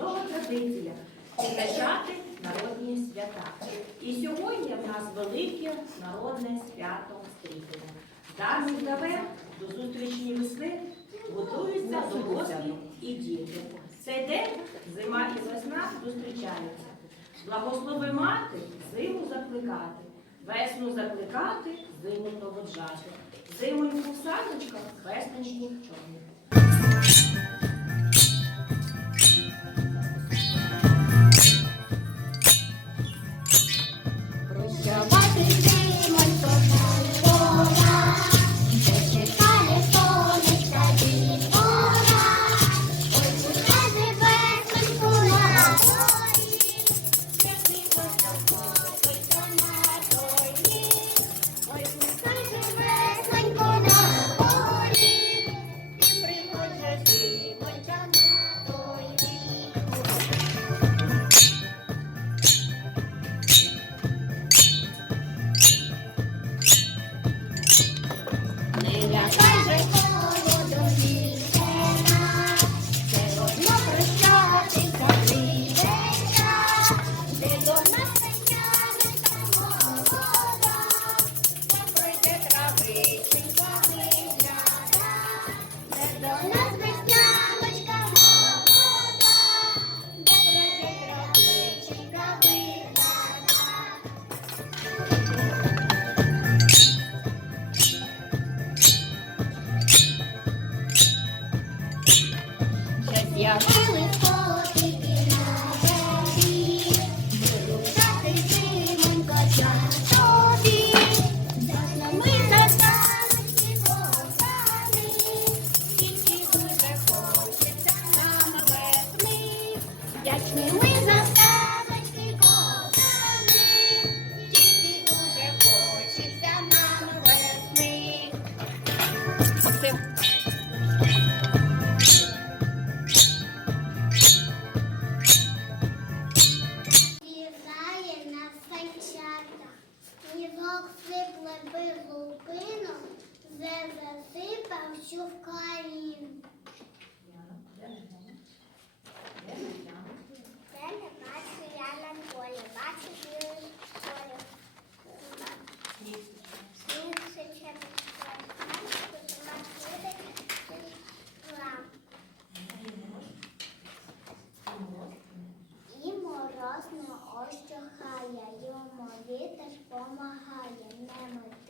чудова традиція відзначати народні свята. І сьогодні в нас велике народне свято стрітення. Давні даве до зустрічні весни готуються дорослі і діти. Цей день зима і весна зустрічаються. Благослови мати, зиму закликати, весну закликати, зиму проводжати. Зимоньку в саночках весночку в чорні.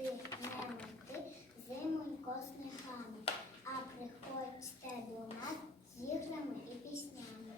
ти не мети, зимонько снігами, а приходьте до нас з іграми і піснями.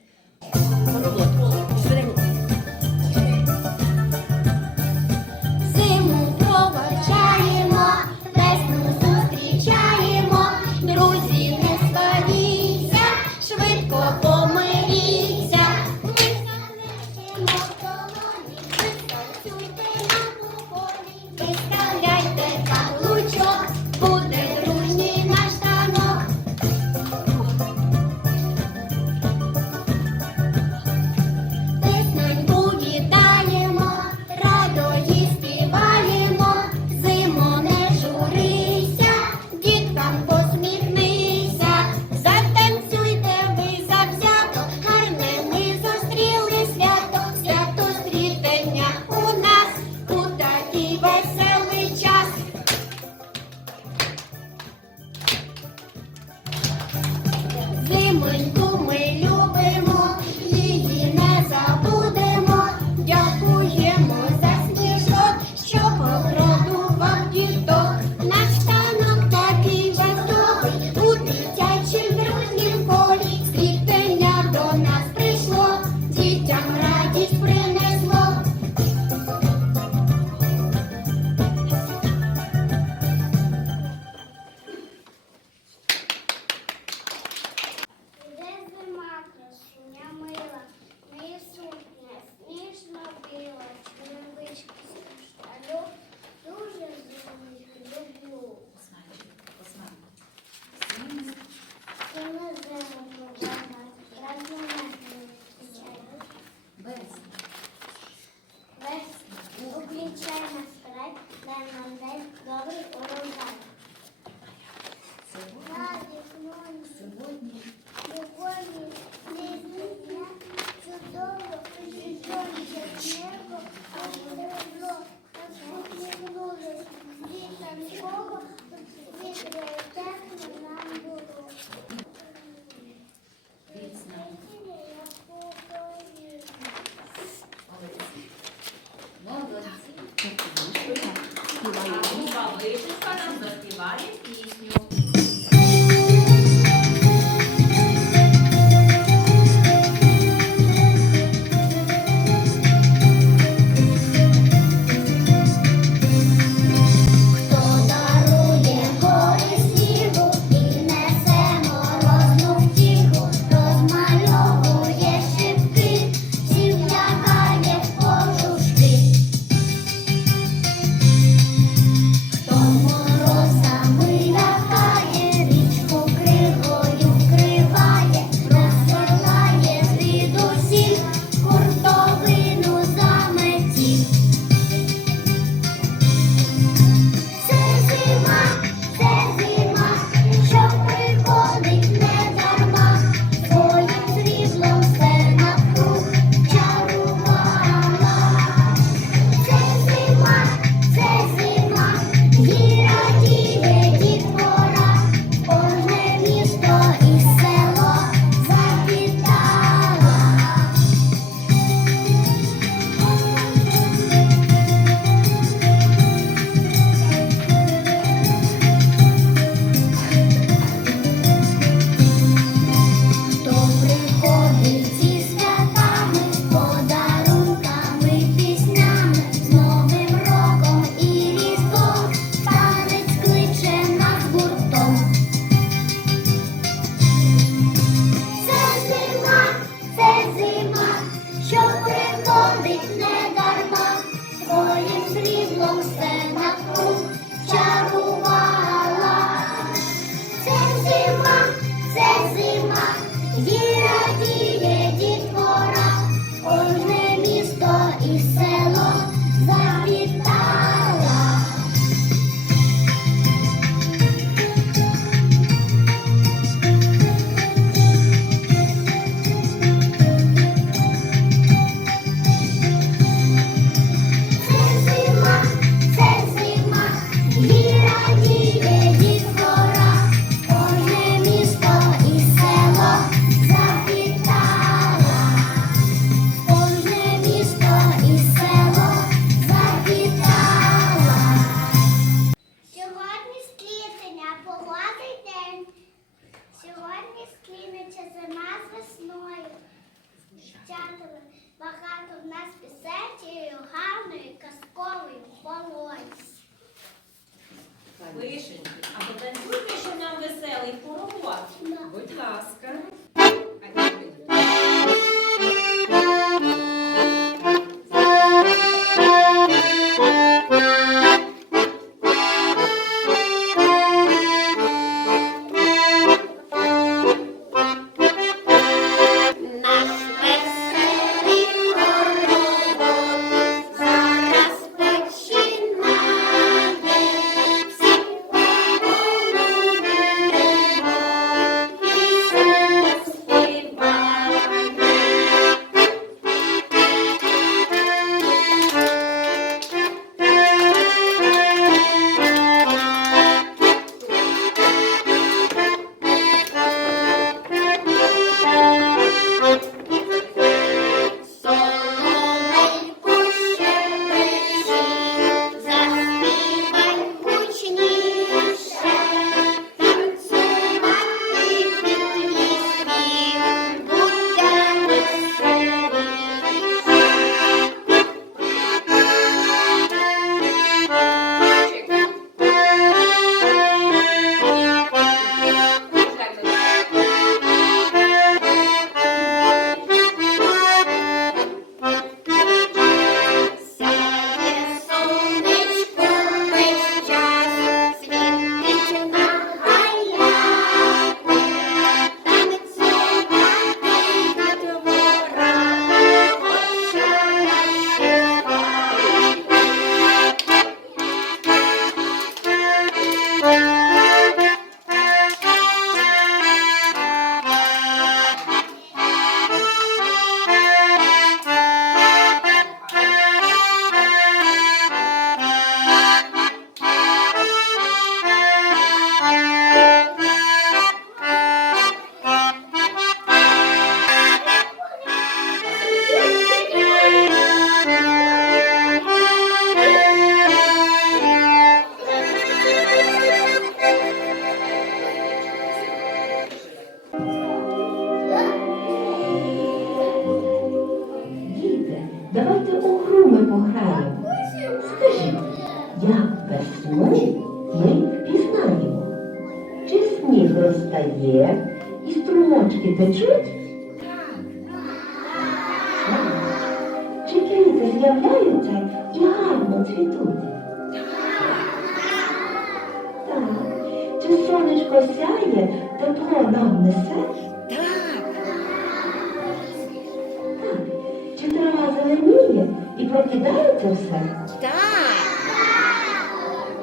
Прокидається все?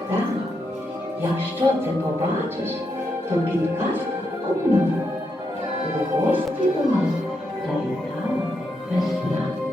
Так. Якщо це побачиш, то підказка одна. У гості до нас завітала весна.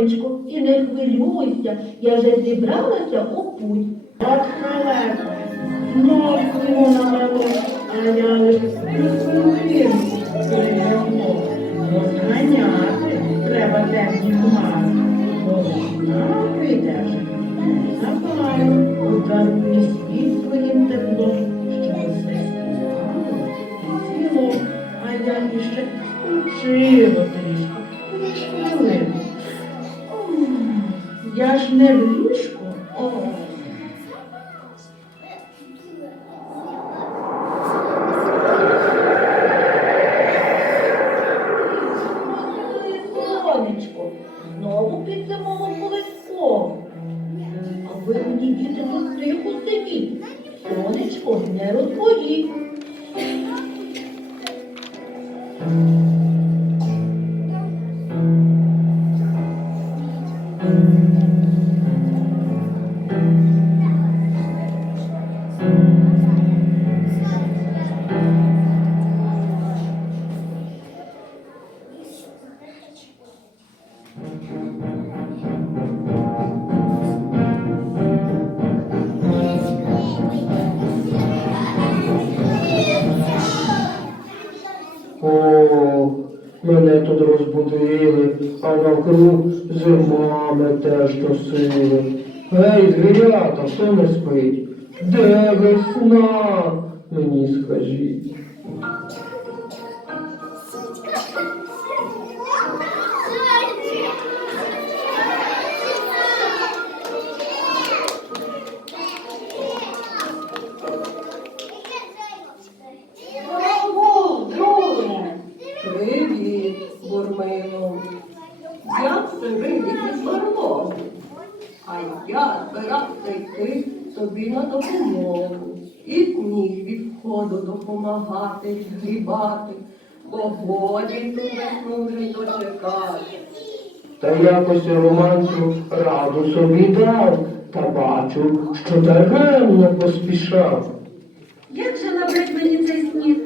Сонечко, і не хвилюйся, я вже зібралася у путь. От халепа, знов снігу намело, а я лише хвилинку перейдемо. Розганяти треба темні хмари, бо весна прийде вже незабаром, ударує світ своїм теплом, що все співало і цвіло, а я іще спочило трішки, лиш хвилину. Я ж не в ліжку, ох. Сонечко, знову під зимовим колиском. А ви мені діти тут тихо сидіть. сонечко не розбудіть. Звірята, допомагати, згрібати, бо годі ту весну дочекати. Та якось романцю раду собі дав, та бачу, що даремно поспішав. Як же набрид мені цей сніг?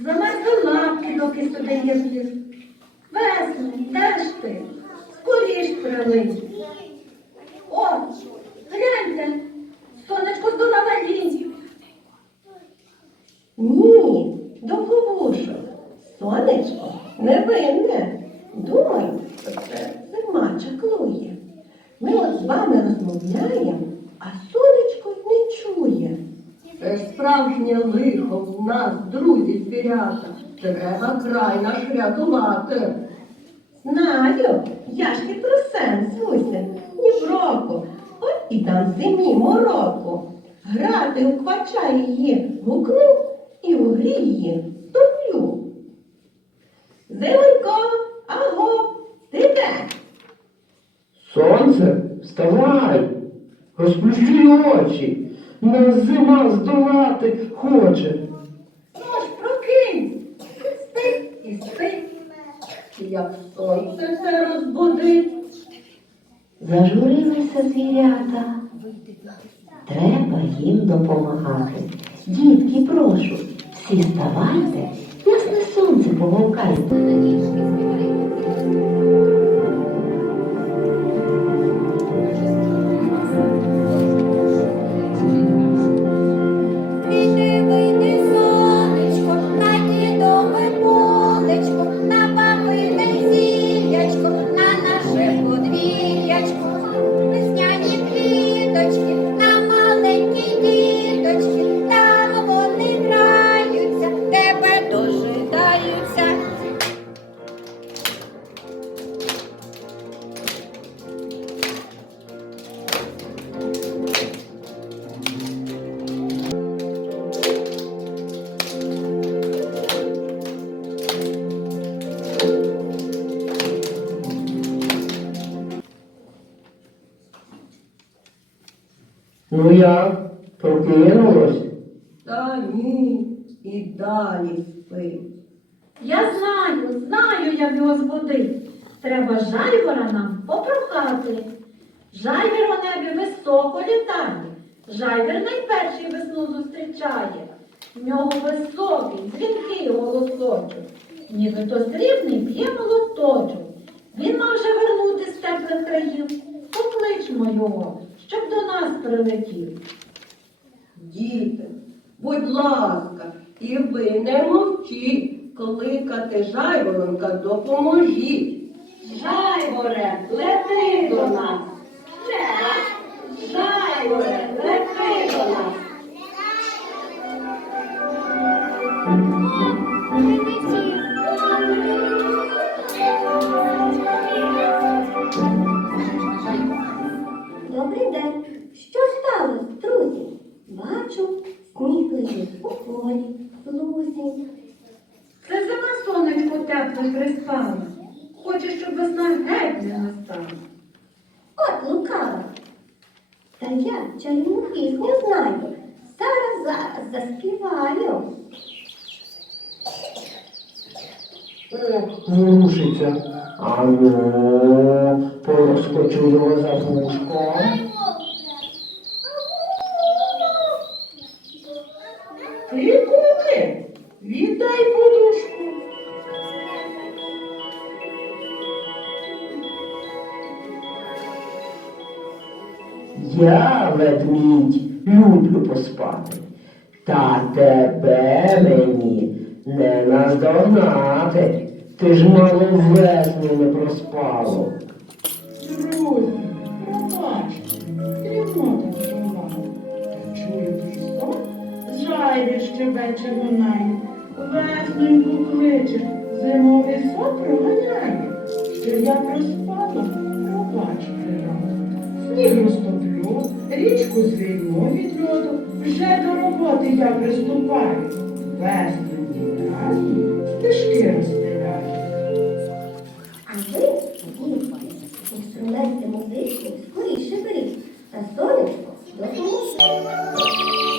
Замерзли лапки, доки сюди є зліз. Весну, де ж ти? Скоріш прилинь. О, гляньте, сонечко здолала лінь. Ні, довговушок. Сонечко невинне. Думаю, що це зима чаклує. Ми от з вами розмовляємо, а сонечко не чує. Це ж справжнє лихо в нас, друзі звірята. Треба край наш рятувати. Знаю, я ж хитросен, Суся, ні в року. От і дам зимі мороку. Грати у квача її гукну і у грі її топлю. Зимонько, аго, ти де? Сонце, вставай, розплющи очі, нас зима здолати хоче. Ну ж, прокинь, спи і спи. Як сонце це розбудить. Зажурилися звірята. Треба їм допомагати. Дітки, прошу, всі ставайте, ясне сонце помовкайте. Та ні, і далі спи. Я знаю, знаю, як його збудити. Треба жайвора нам попрохати. Жайвір у небі високо літає. Жайвір найперший весну зустрічає. В нього високий, дзвінкий голосочок. Нібито срібний б'є молоточок. Він мав вже вернути з теплих країв. Покличмо його, щоб до нас прилетів. Діти, будь ласка, і ви не мовчіть, кликати жайворонка допоможіть. Жайворе, лети до нас. Жайворе, лети до нас. Добрий день. Що сталося, друзі? Бачу, у полі, лузі. Це зима сонечко тепле приспала. Хоче, щоб весна геть не настала. От лукава. Та я чарівну пісню знаю. Сам заспіваю. О, ворушиться. А ну, порозкочу його за вушко. Я, ведмідь, люблю поспати. Та тебе мені не наздогнати. Ти ж мало весну не проспало. Друзі, пробачте, дрімота вживала. Та чую сон, жайвір щебече лунає, весненьку кличе, зимовий сон проганяє. Що я проспала, пробач природу. Сніг розтоплю, річку звільну від льоду, вже до роботи я приступаю. Весненькі разні стежки розстеляю. А ви, пані, інструменти музичні скоріше беріть, та сонечко допоможе.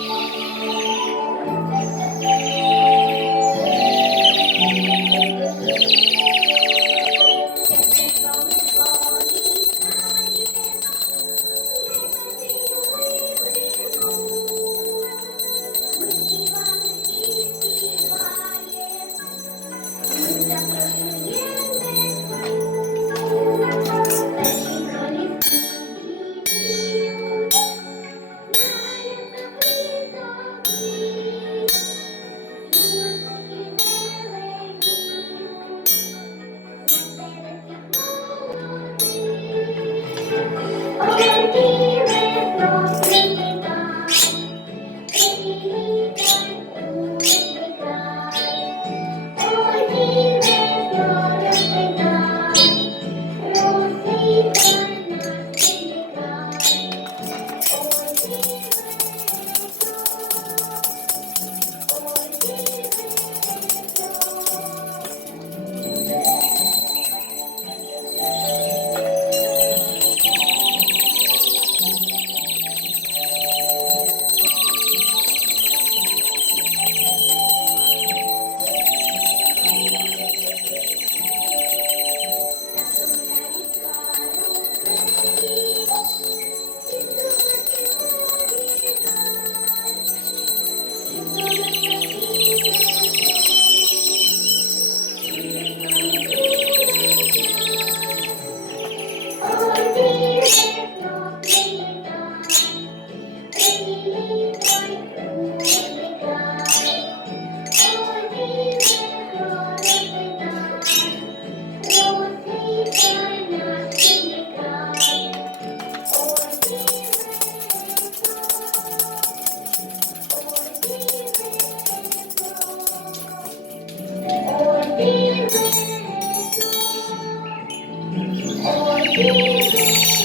А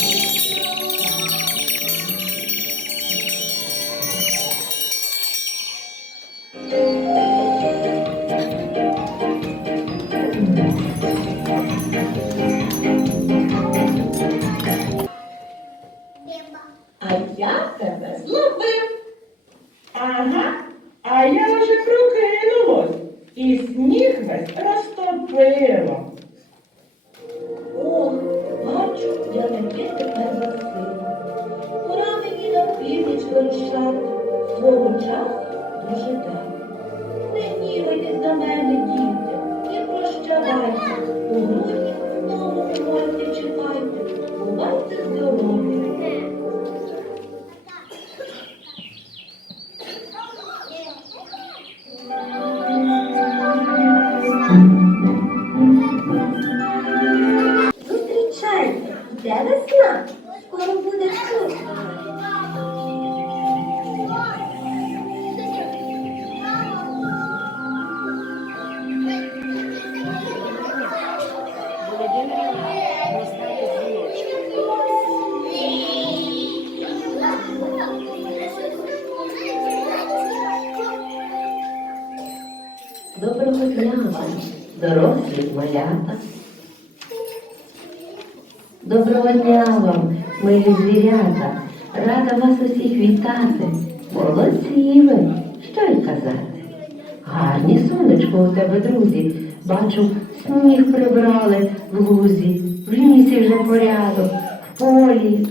Бачу, сніг прибрали в лузі, в лісі вже порядок, в полі.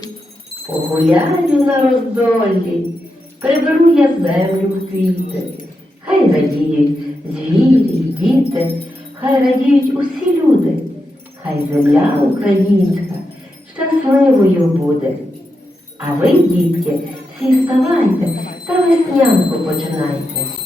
Погуляю на роздолі, приберу я землю в квіти. Хай радіють звірі, діти, хай радіють усі люди, хай земля українська щасливою буде. А ви, дітки, всі вставайте та веснянку починайте.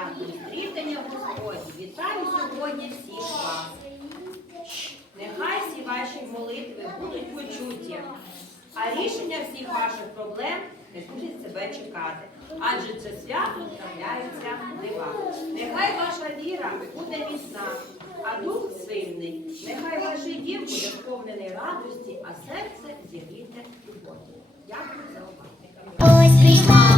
свято зустрітання Господні. Вітаю сьогодні всіх вас. Нехай всі ваші молитви будуть почуті, а рішення всіх ваших проблем не будуть себе чекати. Адже це свято трапляється дива. Нехай ваша віра буде міцна, а дух сильний. Нехай ваше дім буде сповнений радості, а серце зігріте любові. Дякую за увагу.